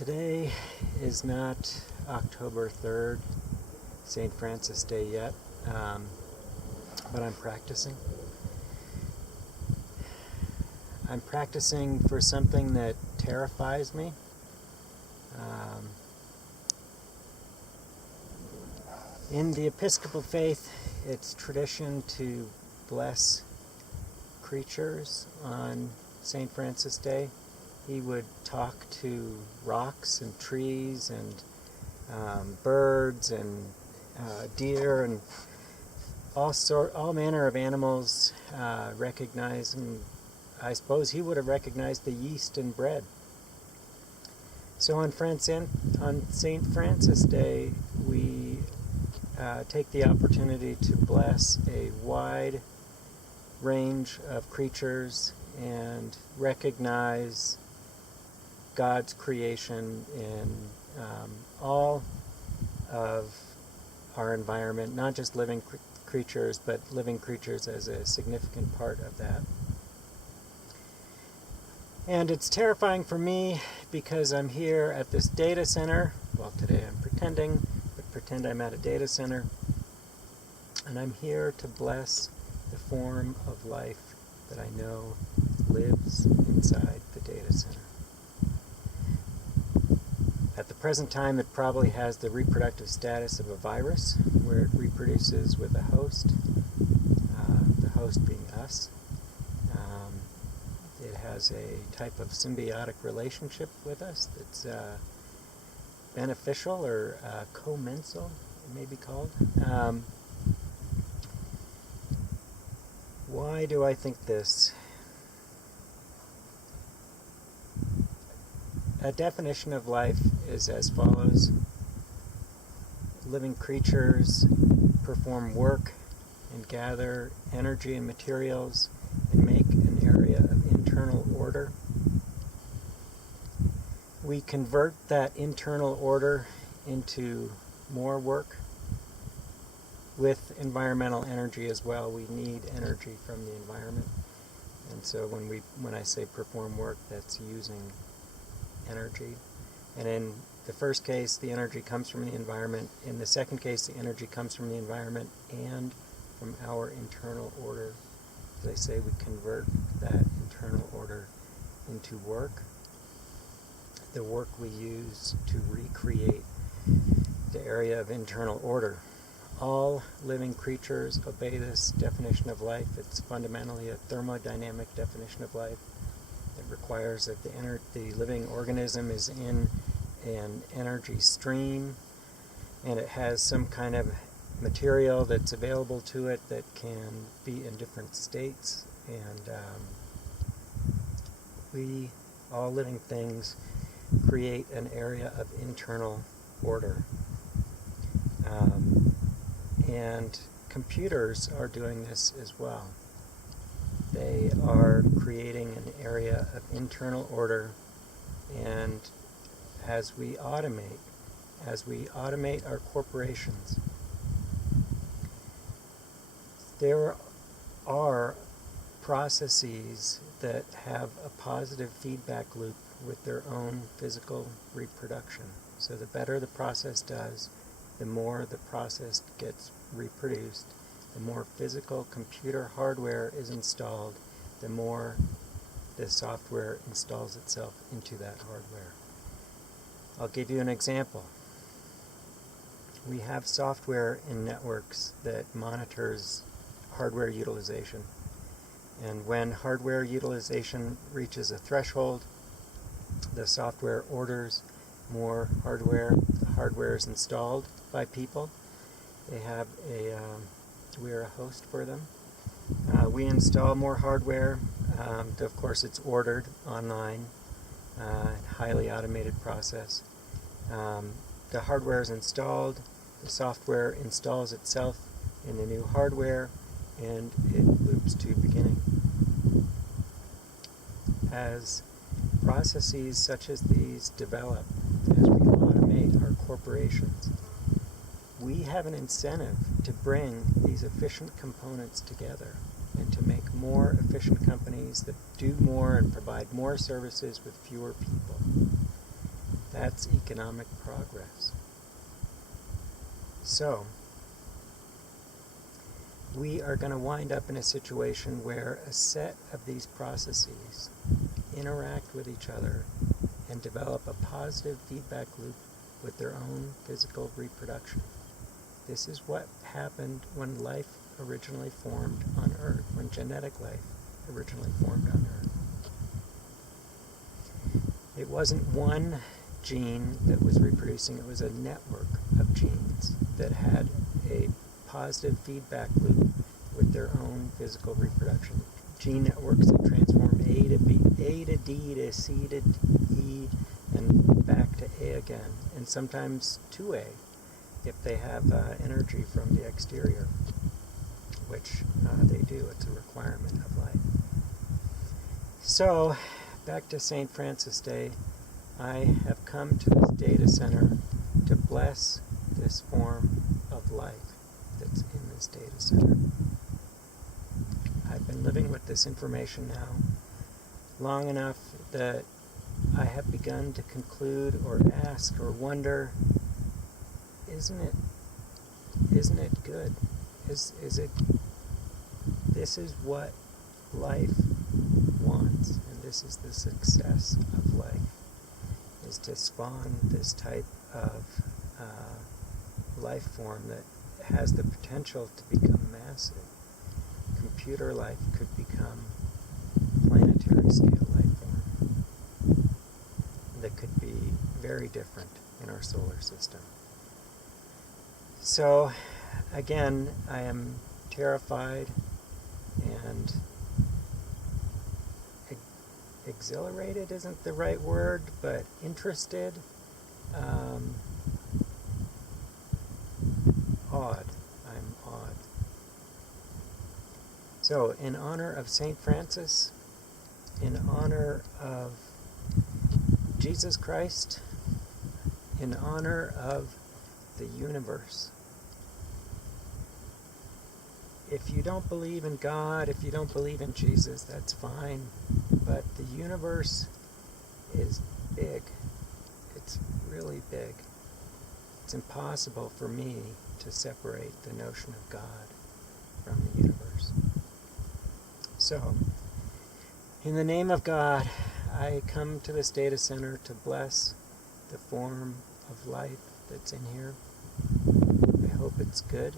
Today is not October 3rd, St. Francis Day yet, but I'm practicing. I'm practicing for something that terrifies me. In the Episcopal faith, it's tradition to bless creatures on St. Francis Day. He would talk to rocks and trees and birds and deer and all manner of animals, recognizing, I suppose he would have recognized the yeast in bread. So on St. Francis Day, we take the opportunity to bless a wide range of creatures and recognize God's creation in all of our environment, not just living creatures, but living creatures as a significant part of that. And it's terrifying for me because I'm here at this data center. Well, today I'm pretending, but pretend I'm at a data center. And I'm here to bless the form of life that I know lives inside the data center. At the present time, it probably has the reproductive status of a virus, where it reproduces with a host, the host being us. It has a type of symbiotic relationship with us that's beneficial or commensal, it may be called. Why do I think this? A definition of life is as follows. Living creatures perform work and gather energy and materials and make an area of internal order. We convert that internal order into more work with environmental energy as well. We need energy from the environment. And so when I say perform work, that's using energy. And in the first case, the energy comes from the environment. In the second case, the energy comes from the environment and from our internal order. As I say, we convert that internal order into work. The work we use to recreate the area of internal order. All living creatures obey this definition of life. It's fundamentally a thermodynamic definition of life. It requires that the living organism is in an energy stream, and it has some kind of material that's available to it that can be in different states. And we, all living things, create an area of internal order. And computers are doing this as well. They are creating an area of internal order, and as we automate our corporations, there are processes that have a positive feedback loop with their own physical reproduction. So the better the process does, the more the process gets reproduced, the more physical computer hardware is installed, the more the software installs itself into that hardware. I'll give you an example. We have software in networks that monitors hardware utilization. And when hardware utilization reaches a threshold, the software orders more hardware. The hardware is installed by people. They have we're a host for them. We install more hardware. Of course, it's ordered online, highly automated process. The hardware is installed. The software installs itself in the new hardware, and it loops to beginning. As processes such as these develop, as we automate our corporations, we have an incentive to bring these efficient components together and to make more efficient companies that do more and provide more services with fewer people. That's economic progress. So, we are going to wind up in a situation where a set of these processes interact with each other and develop a positive feedback loop with their own physical reproduction. This is what happened when life originally formed on Earth, when genetic life originally formed on Earth. It wasn't one gene that was reproducing, it was a network of genes that had a positive feedback loop with their own physical reproduction. Gene networks that transform A to B, A to D to C to E, and back to A again, and sometimes to A if they have energy from the exterior, which they do. It's a requirement of life. So, back to St. Francis Day, I have come to this data center to bless this form of life that's in this data center. I've been living with this information now long enough that I have begun to conclude or ask or wonder, isn't it good? Is it, this is what life wants, and this is the success of life, is to spawn this type of life form that has the potential to become massive. Computer life could become planetary scale life form that could be very different in our solar system. So, again, I am terrified and exhilarated isn't the right word, but interested, awed. I'm awed. So, in honor of St. Francis, in honor of Jesus Christ, in honor of the universe. If you don't believe in God, if you don't believe in Jesus, that's fine. But the universe is big. It's really big. It's impossible for me to separate the notion of God from the universe. So, in the name of God, I come to this data center to bless the form of life that's in here. I hope it's good.